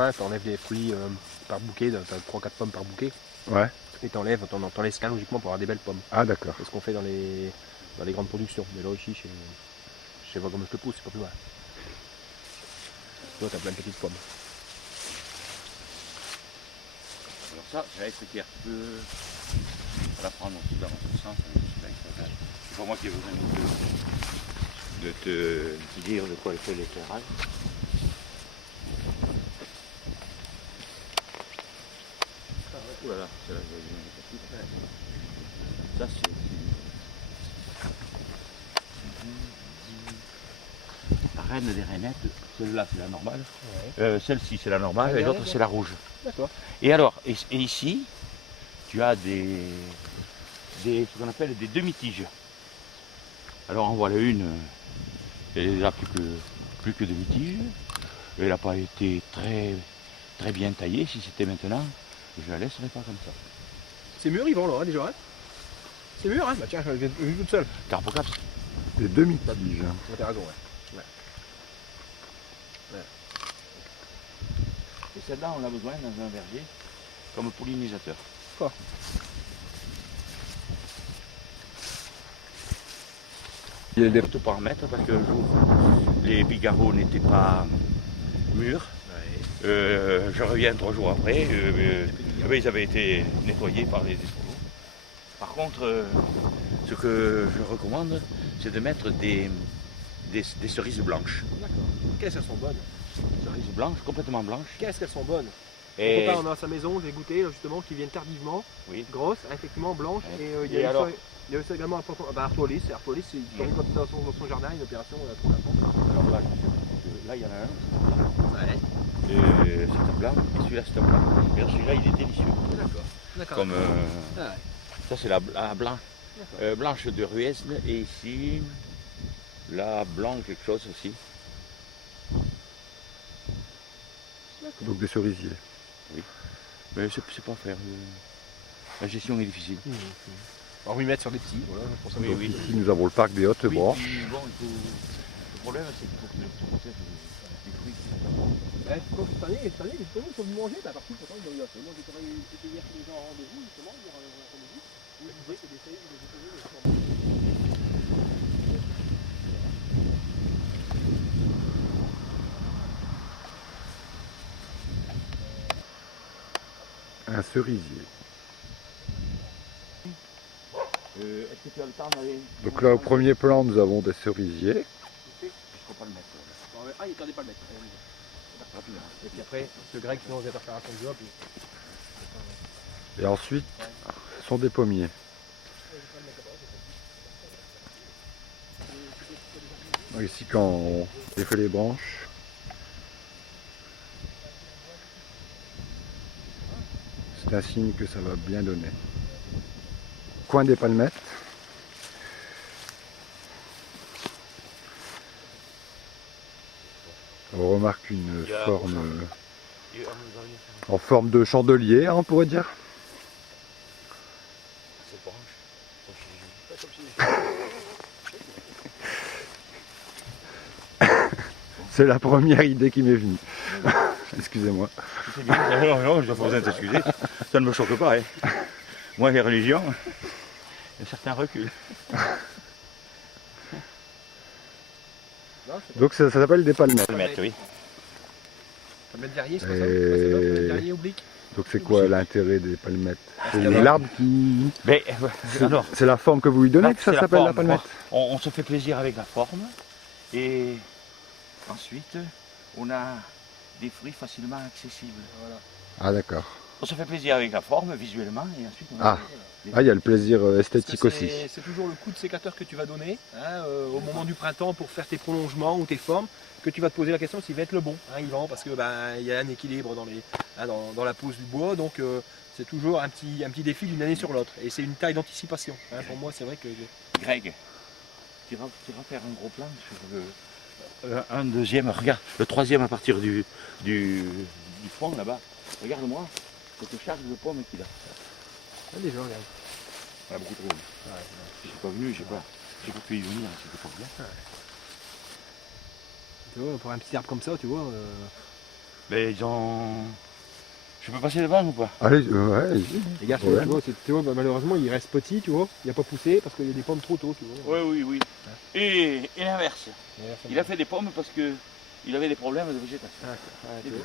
Ouais, t'enlèves des fruits par bouquet, t'as 3-4 pommes par bouquet. Ouais. Et t'en laisses qu'un logiquement pour avoir des belles pommes. Ah d'accord. C'est ce qu'on fait dans les grandes productions. Mais là ici, je sais pas comment je te pousse, c'est pas plus mal. Toi, t'as plein de petites pommes. Alors ça va être clair. Tu peux la prendre aussi dans l'autre sens. C'est pas moi qui ai besoin de te dire de quoi est fait l'éclairage. Ouh là là, c'est là que ça c'est. La reine des reinettes, celle-là c'est la normale. Ouais. Celle-ci c'est la normale et l'autre c'est la rouge. D'accord. Et alors, et ici, tu as ce qu'on appelle des demi-tiges. Alors en voilà une, elle est là plus que demi-tige. Elle n'a pas été très bien taillée. Si c'était maintenant, je la laisserais pas comme ça. C'est mûr, Yvan, là, déjà. Hein, c'est mûr, hein. Bah tiens, je viens toute seule. Carbocaps. Des demi-tiges. Ouais, t'as raison, ouais. Et celle-là, on l'a besoin dans un verger comme pollinisateur. Quoi? Il y a des potes pas en mettre parce que les bigarreaux n'étaient pas mûrs. Ouais. Je reviens 3 jours après, ils avaient été nettoyés par les escrocs. Par contre, ce que je recommande, c'est de mettre des cerises blanches. D'accord. Qu'est-ce qu'elles sont bonnes? Cerises blanches, complètement blanches. Qu'est-ce qu'elles sont bonnes? Et Mon copain en a à sa maison, j'ai goûté justement, qui viennent tardivement, oui. grosses, effectivement blanches. Ouais. Et il Et y a alors aussi également Artois-Lys, c'est quand il est dans son jardin, une opération pour la pompe. Alors là, il y en a un, Ouais. et c'est un blanc, et celui-là c'est un blanc. Et alors, celui-là il est délicieux. D'accord. Comme Ah ouais. ça c'est la blanche. D'accord. Blanche de Ruesne et ici la blanc quelque chose aussi. Donc des cerisiers. Mais c'est pas faire. La gestion est difficile. On va y mettre sur des petits, voilà, pour ça. Oui, Donc oui. ici nous avons le parc des Hautes Oui, Branches. puis, bon, le problème c'est qu'il faut que tu protèges les fruits. Cette année, justement, il faut manger, bah partout, pourtant, ils ont eu assez. Moi, j'étais hier chez les gens en rendez-vous, justement, hier en rendez-vous. Ils disaient que des feuilles, Des Un cerisier. Est-ce que tu as le temps d'aller. Donc là au premier plan nous avons des cerisiers. Il ne faut pas le mettre. Ah, il ne pas le mettre. Rapidement. Et puis après, ce grec, sinon, on va faire un job. Et ensuite ce sont des pommiers. Donc ici quand on défait les branches, c'est un signe que ça va bien donner. Coin des palmettes. On remarque une forme en forme de chandelier, hein, on pourrait dire. Cette branche. C'est la première idée qui m'est venue. Excusez-moi. C'est bien. Non, je dois pas besoin de t'excuser. Ça ne me choque pas. Hein. Moi, les religions, il y a certains reculs. Donc ça s'appelle des palmettes. Palmettes, oui. Palmette derrière, c'est pas ça? Et- Palmette derrière oblique. Donc c'est quoi l'intérêt des palmettes? C'est alors- l'arbre qui... Mais, alors, C'est la forme que vous lui donnez là, que ça c'est s'appelle la forme. palmette? On se fait plaisir avec la forme. Et ensuite, on a des fruits facilement accessibles. Voilà. Ah d'accord. On se fait plaisir avec la forme, visuellement, et ensuite on Ah. a des- Ah, il y a le plaisir esthétique Parce que aussi. c'est toujours le coup de sécateur que tu vas donner hein, au moment du printemps pour faire tes prolongements ou tes formes, que tu vas te poser la question s'il va être le bon, hein, Yvan, parce que il y a un équilibre dans la pose du bois, donc c'est toujours un petit défi d'une année sur l'autre. Et c'est une taille d'anticipation. Hein, pour moi, c'est vrai que Greg, tu vas faire un gros plan sur un deuxième, regarde, le troisième à partir du front là-bas. Regarde-moi, cette charge de pommes qu'il a. déjà, regarde. Il y a beaucoup trop. Je suis pas venu, j'ai pas pu y venir, c'était pas bien. Tu vois, pour un petit arbre comme ça, tu vois, Mais ils ont... Je peux passer devant ou pas? Allez, ouais, allez-y. Les gars, Ouais. tu vois, malheureusement, il reste petit, tu vois. Il n'a pas poussé parce qu'il y a des pommes trop tôt, tu vois. Oui. Et l'inverse. Il a fait des pommes parce que il avait des problèmes de végétation. Tu vois.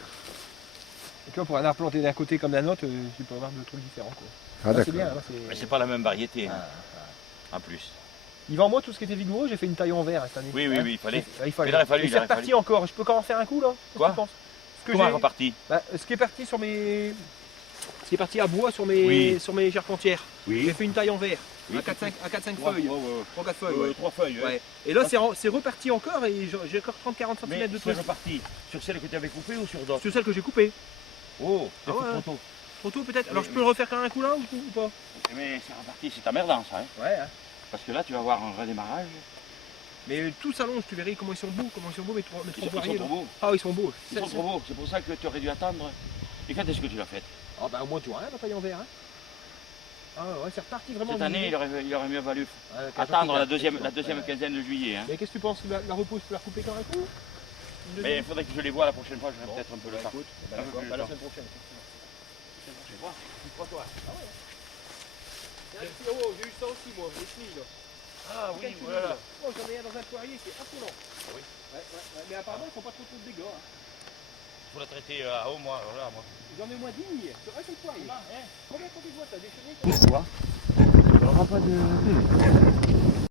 Et tu vois, pour en planter d'un côté comme d'un autre, tu peux avoir deux trucs différents, quoi. Ah, Là, c'est d'accord. bien, là, Mais c'est pas la même variété, hein, Ah. en plus. Yvan, moi, tout ce qui était vigoureux, j'ai fait une taille en verre cette année. Oui, il fallait. Il fallait. Il aurait fallu, Et il c'est aurait reparti encore. Je peux encore en faire un coup, là? Qu'est-ce Quoi que tu penses? Ce que Comment j'ai- est reparti? Bah, ce qui est parti sur mes... Ce qui est parti à bois sur mes, Oui. sur mes charpentières. Oui. J'ai fait une taille en verre. Oui, à 4-5 Trois- feuilles. ouais, ouais. 3-4 feuilles, ouais. 3 feuilles. Ouais. Et là, c'est reparti encore et j'ai encore 30-40 cm Mais de c'est trucs. reparti sur celle que tu avais coupée ou sur d'autres? Sur celle que j'ai coupée. Oh, Ah c'est ouais. trop tôt. Trop tôt peut-être. Alors Oui, je peux le refaire quand même un coup là ou pas? Mais c'est reparti, c'est emmerdant ça. Hein. Ouais. Parce que là, tu vas avoir un redémarrage. Mais tout s'allonge, tu verrais comment ils sont beaux, mes trois Ils sont poiriers, trop là. beaux. Ah, ils sont beaux. Ils sont trop beaux. C'est pour ça que tu aurais dû attendre. Et quand est-ce que tu l'as fait? Ah bah au moins tu vois rien la taille en verre. Hein. Ah ouais, c'est reparti vraiment. Cette année, il aurait mieux valu Ouais, attendre la deuxième Ouais. quinzaine de juillet. Hein. Mais qu'est-ce que tu penses? La repousse, tu peux la recouper quand même un coup? Une Mais deuxième? il faudrait que je les vois la prochaine fois, je vais Bon. peut-être un peu le Bah, temps. écoute, Un peu d'accord. plus Bah, de la temps. semaine prochaine. Je vais voir. Toi. Ah ouais. Oh, j'ai eu ça aussi moi, les chenilles là. Ah oui, Quelques voilà. chenilles, là. Oh, j'en ai un dans un poirier, c'est affolant. oui. Ouais. Mais apparemment, ils font pas trop de dégâts. Hein. Il faut la traiter à haut, moi. Voilà, moi. J'en ai au moins 10 sur un seul poirier. Combien de fois t'as des chenilles? Tu vois? Il n'y aura pas de...